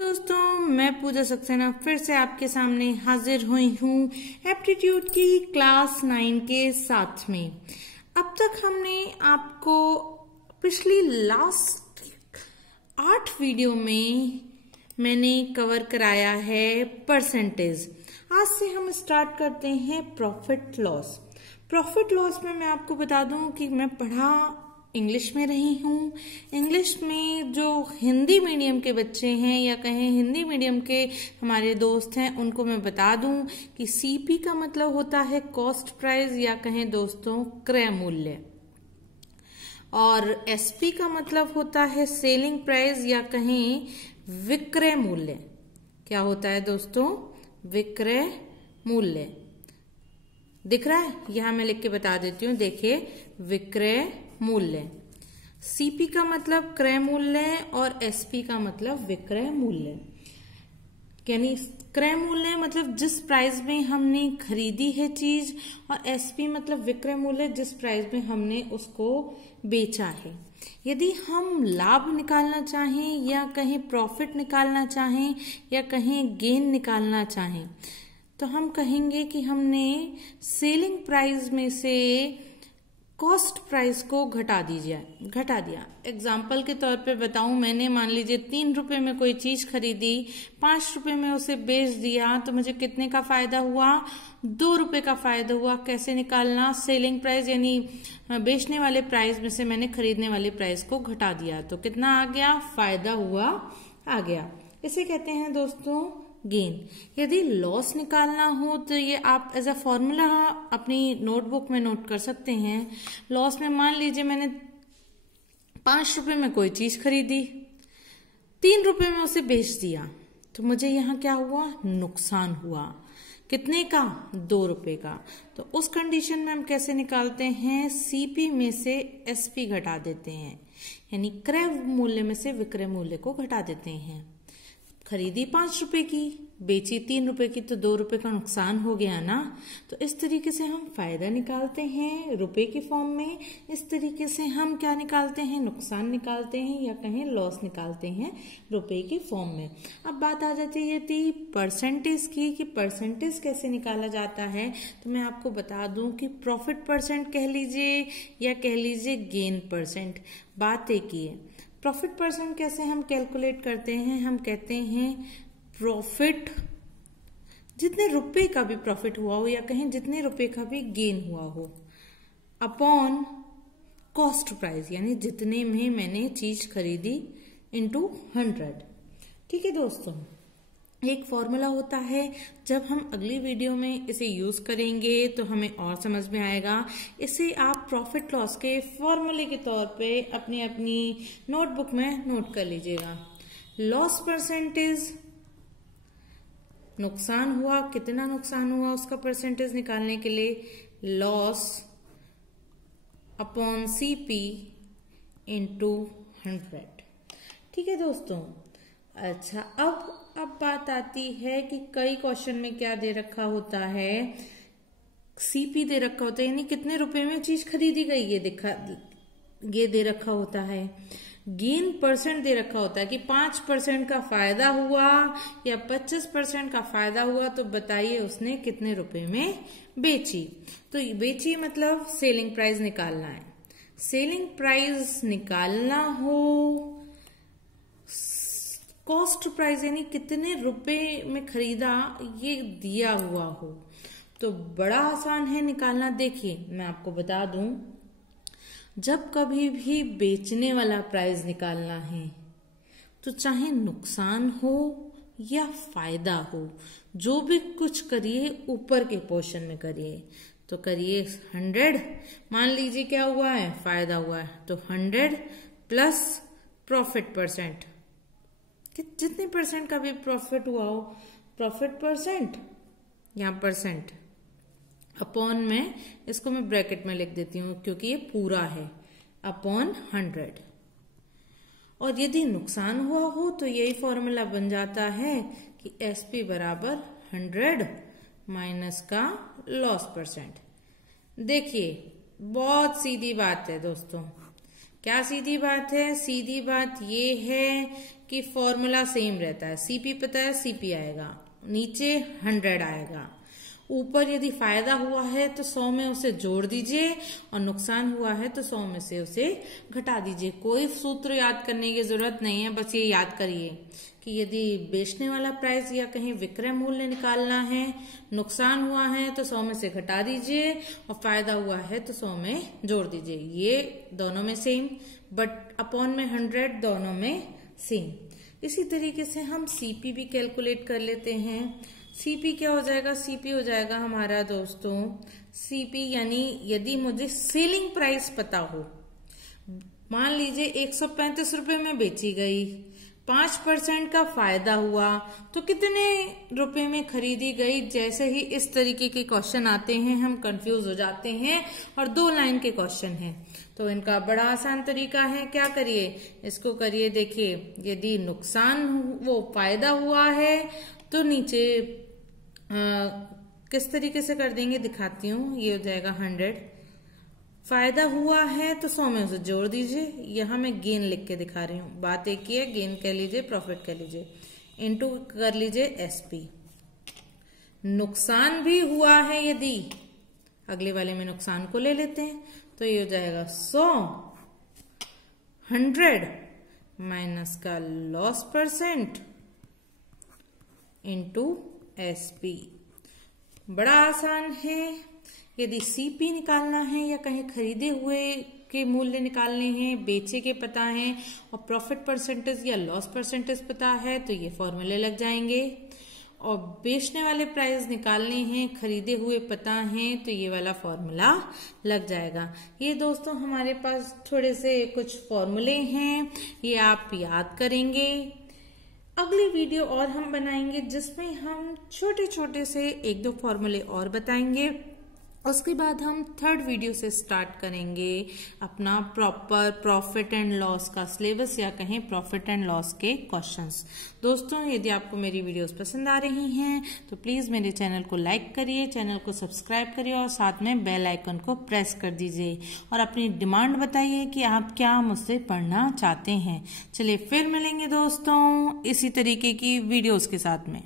दोस्तों, मैं पूजा सक्सेना फिर से आपके सामने हाजिर हुई हूँ एप्टीट्यूड की क्लास 9 के साथ में। अब तक हमने आपको पिछली लास्ट 8 वीडियो में मैंने कवर कराया है परसेंटेज। आज से हम स्टार्ट करते हैं प्रॉफिट लॉस। प्रॉफिट लॉस में मैं आपको बता दूं कि मैं पढ़ा इंग्लिश में रही हूँ। इंग्लिश में जो हिंदी मीडियम के बच्चे हैं या कहें हिंदी मीडियम के हमारे दोस्त हैं, उनको मैं बता दूं कि सीपी का मतलब होता है कॉस्ट प्राइस या कहें दोस्तों क्रय मूल्य, और एसपी का मतलब होता है सेलिंग प्राइस या कहें विक्रय मूल्य। क्या होता है दोस्तों? विक्रय मूल्य। दिख रहा है? यहां मैं लिख के बता देती हूँ, देखिए, विक्रय मूल्य। सीपी का मतलब क्रय मूल्य और एसपी का मतलब विक्रय मूल्य। यानी क्रय मूल्य मतलब जिस प्राइस में हमने खरीदी है चीज, और एसपी मतलब विक्रय मूल्य जिस प्राइस में हमने उसको बेचा है। यदि हम लाभ निकालना चाहें या कहीं प्रॉफिट निकालना चाहें या कहीं गेन निकालना चाहें, तो हम कहेंगे कि हमने सेलिंग प्राइस में से कॉस्ट प्राइस को घटा दिया। एग्जाम्पल के तौर पे बताऊं, मैंने मान लीजिए 3 रुपए में कोई चीज खरीदी, 5 रुपए में उसे बेच दिया, तो मुझे कितने का फायदा हुआ? 2 रुपए का फायदा हुआ। कैसे निकालना? सेलिंग प्राइस यानी बेचने वाले प्राइस में से मैंने खरीदने वाले प्राइस को घटा दिया, तो कितना आ गया? फायदा हुआ आ गया। इसे कहते हैं दोस्तों गेन। यदि लॉस निकालना हो तो ये आप एज अ फॉर्मूला अपनी नोटबुक में नोट कर सकते हैं। लॉस में मान लीजिए मैंने 5 रुपए में कोई चीज खरीदी, 3 रुपए में उसे बेच दिया, तो मुझे यहाँ क्या हुआ? नुकसान हुआ। कितने का? 2 रुपए का। तो उस कंडीशन में हम कैसे निकालते हैं? सीपी में से एसपी घटा देते हैं, यानी क्रय मूल्य में से विक्रय मूल्य को घटा देते हैं। खरीदी 5 रुपए की, बेची 3 रुपए की, तो 2 रुपए का नुकसान हो गया ना। तो इस तरीके से हम फायदा निकालते हैं रुपए की फॉर्म में। इस तरीके से हम क्या निकालते हैं? नुकसान निकालते हैं या कहें लॉस निकालते हैं रुपए की फॉर्म में। अब बात आ जाती है थी परसेंटेज की, कि परसेंटेज कैसे निकाला जाता है। तो मैं आपको बता दूं कि प्रॉफिट परसेंट कह लीजिए या कह लीजिए गेन परसेंट, बात एक ही है। प्रॉफिट परसेंट कैसे हम कैलकुलेट करते हैं? हम कहते हैं प्रॉफिट, जितने रुपए का भी प्रॉफिट हुआ हो या कहें जितने रुपए का भी गेन हुआ हो, अपॉन कॉस्ट प्राइस, यानी जितने में मैंने चीज खरीदी इनटू 100। ठीक है दोस्तों, एक फॉर्मूला होता है। जब हम अगली वीडियो में इसे यूज करेंगे तो हमें और समझ में आएगा। इसे आप प्रॉफिट लॉस के फॉर्मूले के तौर पे अपनी अपनी नोटबुक में नोट कर लीजिएगा। लॉस परसेंटेज, नुकसान हुआ, कितना नुकसान हुआ उसका परसेंटेज निकालने के लिए लॉस अपॉन सीपी इनटू 100। ठीक है दोस्तों। अच्छा, अब बात आती है कि कई क्वेश्चन में क्या दे रखा होता है? सीपी दे रखा होता है, यानी कितने रुपए में चीज खरीदी गई, ये दे रखा होता है। गेन परसेंट दे रखा होता है कि 5% का फायदा हुआ या 25% का फायदा हुआ, तो बताइए उसने कितने रुपए में बेची। तो बेची मतलब सेलिंग प्राइस निकालना है। सेलिंग प्राइस निकालना हो, कॉस्ट प्राइस यानी कितने रुपए में खरीदा, ये दिया हुआ हो, तो बड़ा आसान है निकालना। देखिए, मैं आपको बता दूं, जब कभी भी बेचने वाला प्राइस निकालना है, तो चाहे नुकसान हो या फायदा हो, जो भी कुछ करिए ऊपर के पोर्शन में करिए। तो करिए 100, मान लीजिए क्या हुआ है? फायदा हुआ है, तो 100 प्लस प्रॉफिट परसेंट, जितने परसेंट का भी प्रॉफिट हुआ हो, प्रॉफिट परसेंट या परसेंट अपॉन, में इसको मैं ब्रैकेट में लिख देती हूँ क्योंकि ये पूरा है, अपॉन 100। और यदि नुकसान हुआ हो तो यही फॉर्मूला बन जाता है कि एसपी बराबर 100 माइनस का लॉस परसेंट। देखिए, बहुत सीधी बात है दोस्तों। क्या सीधी बात है? सीधी बात ये है कि फॉर्मूला सेम रहता है, सीपी पता है, सीपी आएगा, नीचे 100 आएगा, ऊपर यदि फायदा हुआ है तो 100 में उसे जोड़ दीजिए और नुकसान हुआ है तो 100 में से उसे घटा दीजिए। कोई सूत्र याद करने की जरूरत नहीं है, बस ये याद करिए कि यदि बेचने वाला प्राइस या कहीं विक्रय मूल्य निकालना है, नुकसान हुआ है तो 100 में से घटा दीजिए और फायदा हुआ है तो 100 में जोड़ दीजिए। ये दोनों में सेम, बट अपॉन में 100 दोनों में सेम। इसी तरीके से हम सीपी भी कैलकुलेट कर लेते हैं। सीपी क्या हो जाएगा, सीपी हो जाएगा हमारा दोस्तों, सीपी यानी यदि मुझे सेलिंग प्राइस पता हो, मान लीजिए 135 रुपए में बेची गई, 5% का फायदा हुआ तो कितने रुपए में खरीदी गई। जैसे ही इस तरीके के क्वेश्चन आते हैं हम कंफ्यूज हो जाते हैं और 2 लाइन के क्वेश्चन हैं, तो इनका बड़ा आसान तरीका है, क्या करिए, इसको करिए, देखिए यदि नुकसान वो फायदा हुआ है तो नीचे किस तरीके से कर देंगे दिखाती हूँ। ये हो जाएगा 100, फायदा हुआ है तो 100 में उसे जोड़ दीजिए, यहां मैं गेन लिख के दिखा रही हूँ, बात एक ही है, गेन कह लीजिए, प्रॉफिट कह लीजिए, इनटू कर लीजिए एसपी। नुकसान भी हुआ है यदि, अगले वाले में नुकसान को ले लेते हैं, तो ये हो जाएगा 100, 100 माइनस का लॉस परसेंट इनटू एसपी। बड़ा आसान है। यदि सीपी निकालना है या कहीं खरीदे हुए के मूल्य निकालने हैं, बेचे के पता है और प्रॉफिट परसेंटेज या लॉस परसेंटेज पता है तो ये फॉर्मूले लग जाएंगे, और बेचने वाले प्राइस निकालने हैं, खरीदे हुए पता है तो ये वाला फॉर्मूला लग जाएगा। ये दोस्तों हमारे पास थोड़े से कुछ फॉर्मूले हैं, ये आप याद करेंगे। अगली वीडियो और हम बनाएंगे जिसमें हम छोटे छोटे से 1-2 फॉर्मूले और बताएंगे। उसके बाद हम 3rd वीडियो से स्टार्ट करेंगे अपना प्रॉपर प्रॉफिट एंड लॉस का सिलेबस या कहें प्रॉफिट एंड लॉस के क्वेश्चंस। दोस्तों यदि आपको मेरी वीडियोस पसंद आ रही हैं तो प्लीज मेरे चैनल को लाइक करिए, चैनल को सब्सक्राइब करिए और साथ में बेल आइकन को प्रेस कर दीजिए और अपनी डिमांड बताइए कि आप क्या मुझसे पढ़ना चाहते हैं। चलिए फिर मिलेंगे दोस्तों इसी तरीके की वीडियोस के साथ में।